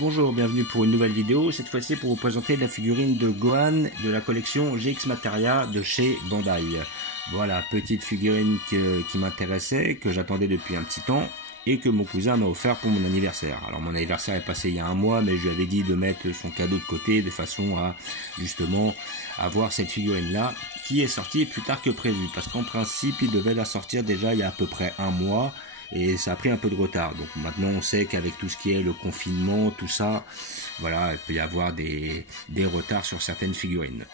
Bonjour, bienvenue pour une nouvelle vidéo, cette fois-ci pour vous présenter la figurine de Gohan de la collection GX Materia de chez Bandai. Voilà, petite figurine qui m'intéressait, que j'attendais depuis un petit temps et que mon cousin m'a offert pour mon anniversaire. Alors mon anniversaire est passé il y a un mois, mais je lui avais dit de mettre son cadeau de côté de façon à justement avoir cette figurine-là qui est sortie plus tard que prévu. Parce qu'en principe, il devait la sortir déjà il y a à peu près un mois. Et ça a pris un peu de retard. Donc maintenant on sait qu'avec tout ce qui est le confinement, tout ça, voilà, il peut y avoir des retards sur certaines figurines.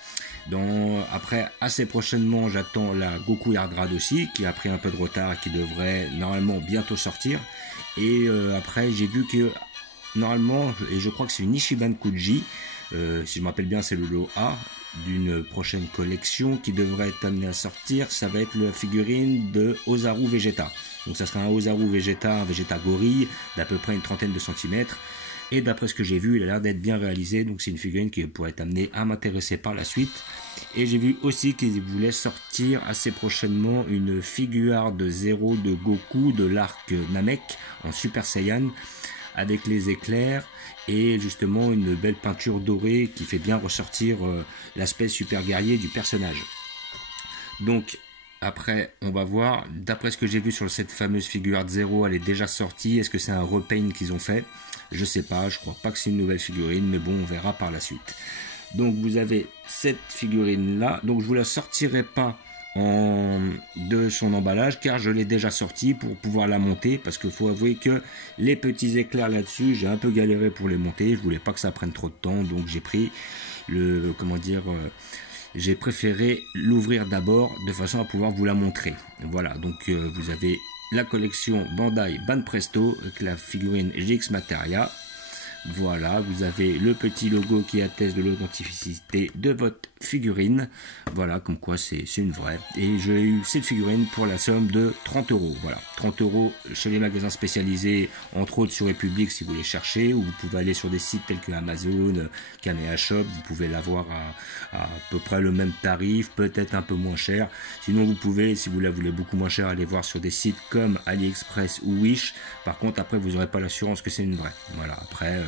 Après, assez prochainement, j'attends la Goku Yard aussi, qui a pris un peu de retard et qui devrait normalement bientôt sortir. Et après, j'ai vu que normalement, et je crois que c'est une Ichiban Kuji, si je me rappelle bien, c'est le lot A d'une prochaine collection qui devrait être amenée à sortir. Ça va être la figurine de Ozaru Vegeta. Donc ça sera un Ozaru Vegeta, un Vegeta gorille d'à peu près une trentaine de centimètres. Et d'après ce que j'ai vu, il a l'air d'être bien réalisé. Donc c'est une figurine qui pourrait être amenée à m'intéresser par la suite. Et j'ai vu aussi qu'ils voulaient sortir assez prochainement une figure de Zero de Goku de l'arc Namek en Super Saiyan avec les éclairs et justement une belle peinture dorée qui fait bien ressortir l'aspect super guerrier du personnage. Donc après on va voir, d'après ce que j'ai vu sur cette fameuse figure Zero, elle est déjà sortie. Est-ce que c'est un repaint qu'ils ont fait? Je sais pas, je crois pas que c'est une nouvelle figurine, mais bon, on verra par la suite. Donc vous avez cette figurine là, donc je vous la sortirai pas de son emballage car je l'ai déjà sorti pour pouvoir la monter, parce qu'il faut avouer que les petits éclairs là-dessus, j'ai un peu galéré pour les monter. Je voulais pas que ça prenne trop de temps, donc j'ai pris j'ai préféré l'ouvrir d'abord de façon à pouvoir vous la montrer. Voilà, donc vous avez la collection Bandai Banpresto avec la figurine GX Materia. Voilà, vous avez le petit logo qui atteste de l'authenticité de votre figurine. Voilà, comme quoi c'est une vraie. Et j'ai eu cette figurine pour la somme de 30 €. Voilà, 30 € chez les magasins spécialisés, entre autres sur Republic si vous les cherchez, ou vous pouvez aller sur des sites tels que Amazon, Kamea Shop, vous pouvez l'avoir à peu près le même tarif, peut-être un peu moins cher. Sinon vous pouvez, si vous la voulez beaucoup moins cher, aller voir sur des sites comme AliExpress ou Wish. Par contre, après vous n'aurez pas l'assurance que c'est une vraie. Voilà, après...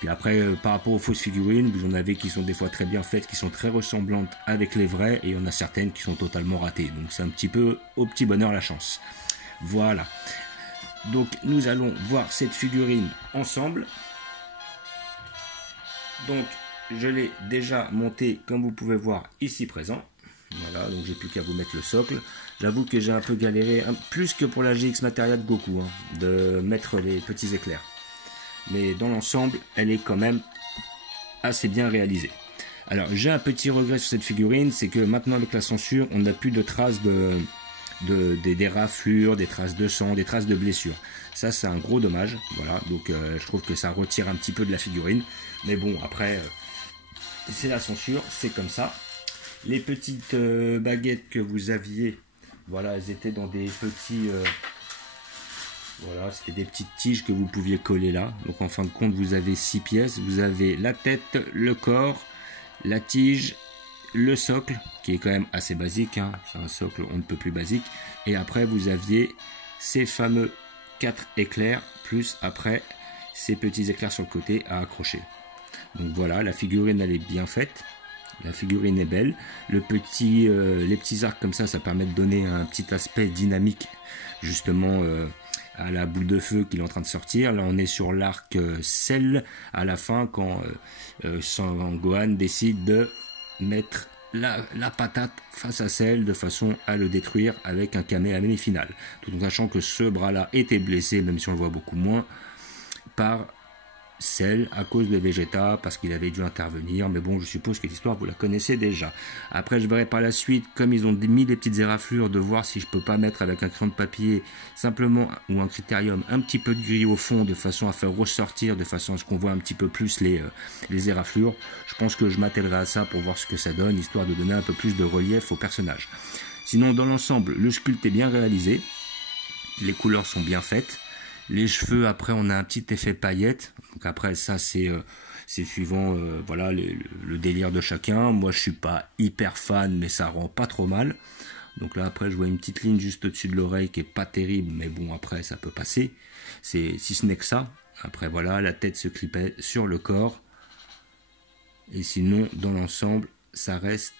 Puis après, par rapport aux fausses figurines, vous en avez qui sont des fois très bien faites, qui sont très ressemblantes avec les vraies, et il y en a certaines qui sont totalement ratées. Donc c'est un petit peu au petit bonheur la chance. Voilà. Donc nous allons voir cette figurine ensemble. Donc je l'ai déjà montée, comme vous pouvez voir ici présent. Voilà, donc j'ai plus qu'à vous mettre le socle. J'avoue que j'ai un peu galéré, plus que pour la GX Materia de Goku, de mettre les petits éclairs. Mais dans l'ensemble, elle est quand même assez bien réalisée. Alors, j'ai un petit regret sur cette figurine, c'est que maintenant avec la censure, on n'a plus de traces des raflures, des traces de sang, des traces de blessures. Ça, c'est un gros dommage. Voilà, donc je trouve que ça retire un petit peu de la figurine. Mais bon, après, c'est la censure, c'est comme ça. Les petites baguettes que vous aviez, voilà, elles étaient dans des petits... Voilà, c'était des petites tiges que vous pouviez coller là. Donc en fin de compte, vous avez 6 pièces. Vous avez la tête, le corps, la tige, le socle, qui est quand même assez basique. C'est un socle on ne peut plus basique. Et après, vous aviez ces fameux 4 éclairs, plus après ces petits éclairs sur le côté à accrocher. Donc voilà, la figurine, elle est bien faite. La figurine est belle. Les petits arcs comme ça permet de donner un petit aspect dynamique, justement... à la boule de feu qu'il est en train de sortir. Là on est sur l'arc Cell à la fin, quand Gohan décide de mettre la patate face à Cell de façon à le détruire avec un Kamehameha final, tout en sachant que ce bras là était blessé, même si on le voit beaucoup moins, par Cell à cause de Vegeta, parce qu'il avait dû intervenir. Mais bon, je suppose que l'histoire vous la connaissez déjà. Après je verrai par la suite, comme ils ont mis les petites éraflures, de voir si je peux pas mettre avec un crayon de papier simplement, ou un critérium, un petit peu de gris au fond, de façon à faire ressortir, de façon à ce qu'on voit un petit peu plus les éraflures. Je pense que je m'attellerai à ça pour voir ce que ça donne, histoire de donner un peu plus de relief au personnage. Sinon dans l'ensemble, le sculpte est bien réalisé, les couleurs sont bien faites. Les cheveux, après, on a un petit effet paillette. Donc après, ça, c'est suivant voilà, le délire de chacun. Moi, je suis pas hyper fan, mais ça rend pas trop mal. Donc là, après, je vois une petite ligne juste au-dessus de l'oreille qui est pas terrible, mais bon, après, ça peut passer. Si ce n'est que ça. Après voilà, la tête se clipait sur le corps. Et sinon, dans l'ensemble, ça reste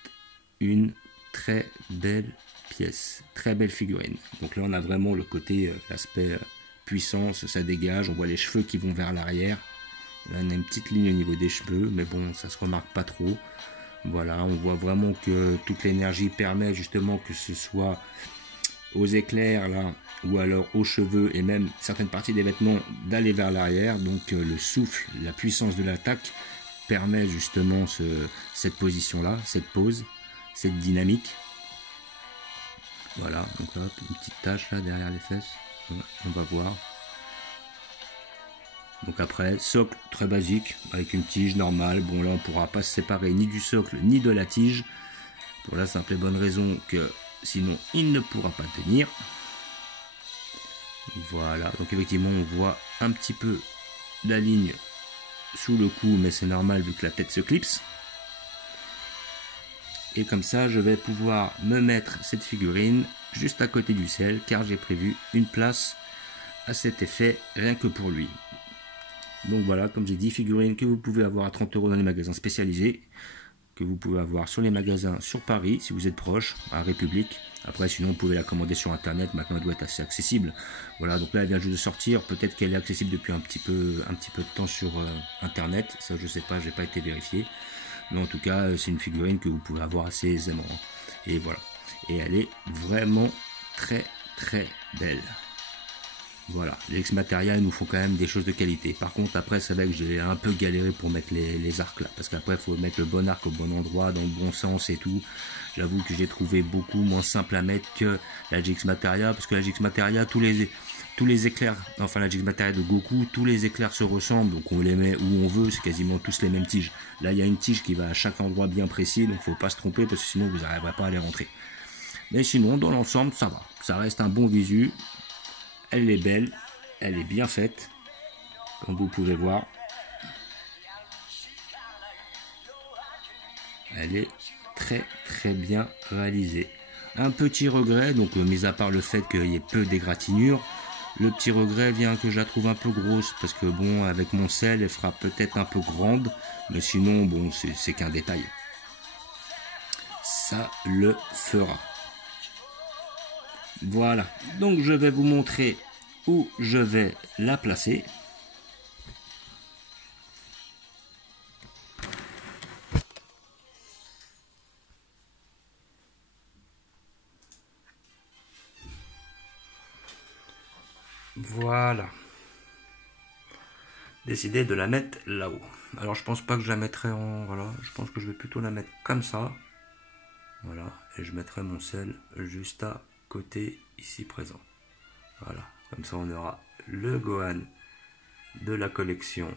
une très belle pièce, très belle figurine. Donc là, on a vraiment le côté, l'aspect puissance, ça dégage. On voit les cheveux qui vont vers l'arrière. Là, on a une petite ligne au niveau des cheveux, mais bon, ça se remarque pas trop. Voilà, on voit vraiment que toute l'énergie permet justement que ce soit aux éclairs là, ou alors aux cheveux et même certaines parties des vêtements d'aller vers l'arrière. Donc le souffle, la puissance de l'attaque permet justement cette position là, cette pose, cette dynamique. Voilà, donc là, une petite tache là derrière les fesses, on va voir. Donc après, socle très basique, avec une tige normale. Bon là, on ne pourra pas se séparer ni du socle ni de la tige. Pour la simple et bonne raison que sinon, il ne pourra pas tenir. Voilà, donc effectivement, on voit un petit peu la ligne sous le cou, mais c'est normal vu que la tête se clipse. Et comme ça, je vais pouvoir me mettre cette figurine juste à côté du sel, car j'ai prévu une place à cet effet, rien que pour lui. Donc voilà, comme j'ai dit, figurine que vous pouvez avoir à 30 € dans les magasins spécialisés, que vous pouvez avoir sur les magasins sur Paris, si vous êtes proche, à République. Après, sinon, vous pouvez la commander sur Internet. Maintenant, elle doit être assez accessible. Voilà, donc là, elle vient juste de sortir. Peut-être qu'elle est accessible depuis un petit peu de temps sur Internet. Ça, je sais pas, j'ai pas été vérifié. Mais en tout cas, c'est une figurine que vous pouvez avoir assez aisément. Et voilà. Et elle est vraiment très, très belle. Voilà, les X-Materia, ils nous font quand même des choses de qualité. Par contre, après, c'est vrai que j'ai un peu galéré pour mettre les arcs là. Parce qu'après, il faut mettre le bon arc au bon endroit, dans le bon sens et tout. J'avoue que j'ai trouvé beaucoup moins simple à mettre que la GX Materia. Parce que la GX Materia, tous les éclairs, enfin la GX Materia de Goku, tous les éclairs se ressemblent. Donc on les met où on veut, c'est quasiment tous les mêmes tiges. Là, il y a une tige qui va à chaque endroit bien précis. Donc il ne faut pas se tromper parce que sinon, vous n'arriverez pas à les rentrer. Mais sinon, dans l'ensemble, ça va. Ça reste un bon visu. Elle est belle, elle est bien faite, comme vous pouvez voir. Elle est très très bien réalisée. Un petit regret, donc mis à part le fait qu'il y ait peu d'égratignures, le petit regret vient que je la trouve un peu grosse, parce que bon, avec mon sel, elle fera peut-être un peu grande, mais sinon, bon, c'est qu'un détail. Ça le fera. Voilà, donc je vais vous montrer où je vais la placer. Voilà. Décidé de la mettre là-haut. Alors je pense pas que je la mettrai en... Voilà, je pense que je vais plutôt la mettre comme ça. Voilà, et je mettrai mon sel juste à côté ici présent. Voilà, comme ça on aura le Gohan de la collection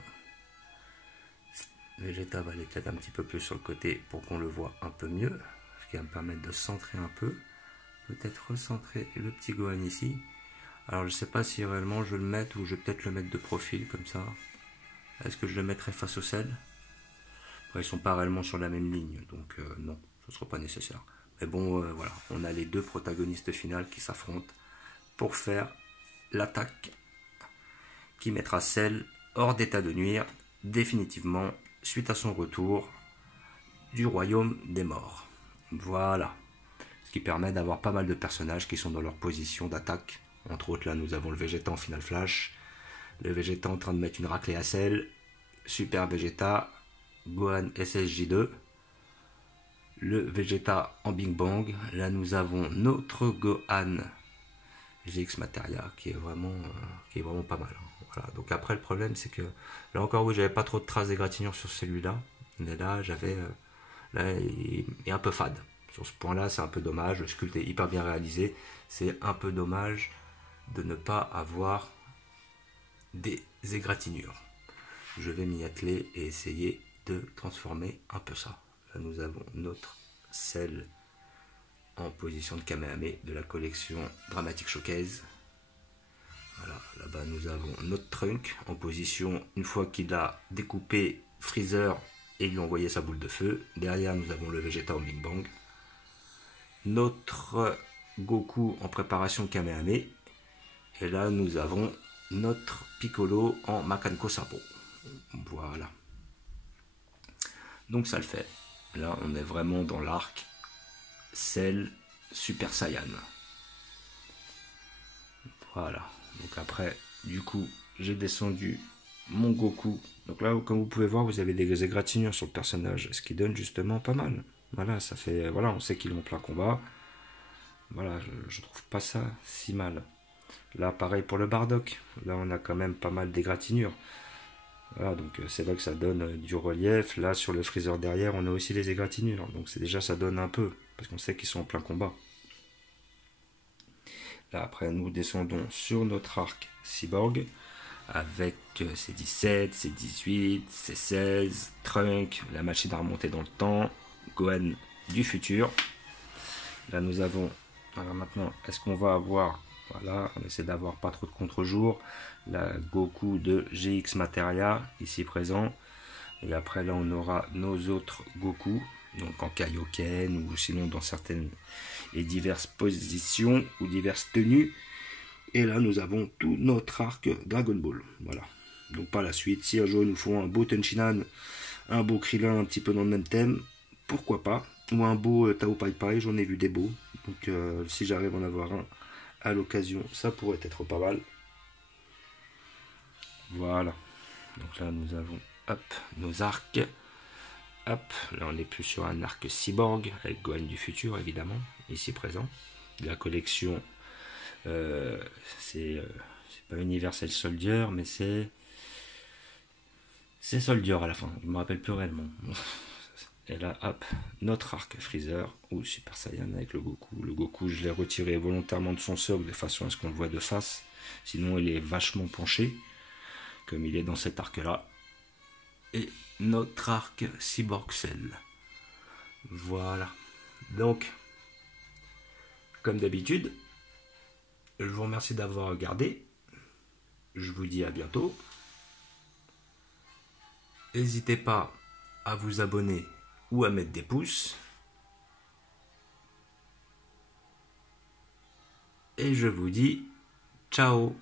Vegeta. Va aller peut-être un petit peu plus sur le côté pour qu'on le voit un peu mieux, ce qui va me permettre de centrer un peu, peut-être recentrer le petit Gohan ici. Alors je sais pas si réellement je vais le mettre ou je vais peut-être le mettre de profil comme ça. Est-ce que je le mettrai face au sel? Après, ils sont pas réellement sur la même ligne, donc non, ce ne sera pas nécessaire. Mais bon, voilà, on a les deux protagonistes finales qui s'affrontent pour faire l'attaque qui mettra Cell hors d'état de nuire définitivement suite à son retour du royaume des morts. Voilà, ce qui permet d'avoir pas mal de personnages qui sont dans leur position d'attaque. Entre autres, là, nous avons le Vegeta en Final Flash, le Vegeta en train de mettre une raclée à Cell, Super Vegeta, Gohan SSJ2, le Vegeta en Big Bang. Là, nous avons notre Gohan GX Materia qui est vraiment pas mal. Voilà. Donc après, le problème, c'est que là encore, oui, j'avais pas trop de traces d'égratignure sur celui-là, mais là, là, il est un peu fade. Sur ce point-là, c'est un peu dommage. Le sculpte est hyper bien réalisé. C'est un peu dommage de ne pas avoir des égratignures. Je vais m'y atteler et essayer de transformer un peu ça. Là, nous avons notre Cell en position de Kamehameha de la collection Dramatic Showcase. Voilà, là-bas nous avons notre Trunk en position, une fois qu'il a découpé Freezer et lui envoyé sa boule de feu. Derrière nous avons le Vegeta en Big Bang. Notre Goku en préparation Kamehameha. Et là nous avons notre Piccolo en Makanko Sapo. Voilà. Donc ça le fait. Là, on est vraiment dans l'arc Cell Super Saiyan. Voilà. Donc après, du coup, j'ai descendu mon Goku. Donc là, comme vous pouvez voir, vous avez des égratignures sur le personnage, ce qui donne justement pas mal. Voilà, ça fait, voilà, on sait qu'il est en plein combat. Voilà, je trouve pas ça si mal. Là, pareil pour le Bardock. Là, on a quand même pas mal d'égratignures. Voilà, donc c'est vrai que ça donne du relief. Là, sur le Freezer derrière, on a aussi les égratignures. Donc c'est déjà, ça donne un peu, parce qu'on sait qu'ils sont en plein combat. Là, après, nous descendons sur notre arc Cyborg, avec ses 17, ses 18, ses 16, Trunk, la machine à remonter dans le temps, Gohan du futur. Là, nous avons... Alors maintenant, est-ce qu'on va avoir... Voilà, on essaie d'avoir pas trop de contre-jour. La Goku de GX Materia, ici présent. Et après, là, on aura nos autres Goku, donc en Kaioken, ou sinon dans certaines et diverses positions, ou diverses tenues. Et là, nous avons tout notre arc Dragon Ball. Voilà. Donc par la suite, si un jour ils nous font un beau Tenchinan, un beau Krillin un petit peu dans le même thème, pourquoi pas. Ou un beau Tao Pai Pai, j'en ai vu des beaux. Donc si j'arrive à en avoir un à l'occasion, ça pourrait être pas mal. Voilà. Donc là, nous avons hop, nos arcs. Hop, là on est plus sur un arc cyborg, avec Gohan du futur évidemment, ici présent. La collection, c'est pas Universal Soldier, mais c'est Soldier à la fin, je me rappelle plus réellement. Et là, hop, notre arc Freezer ou Super Saiyan avec le Goku. Le Goku, je l'ai retiré volontairement de son socle de façon à ce qu'on le voit de face. Sinon, il est vachement penché, comme il est dans cet arc-là. Et notre arc Cyborg Cell. Voilà. Donc, comme d'habitude, je vous remercie d'avoir regardé. Je vous dis à bientôt. N'hésitez pas à vous abonner ou à mettre des pouces. Et je vous dis ciao.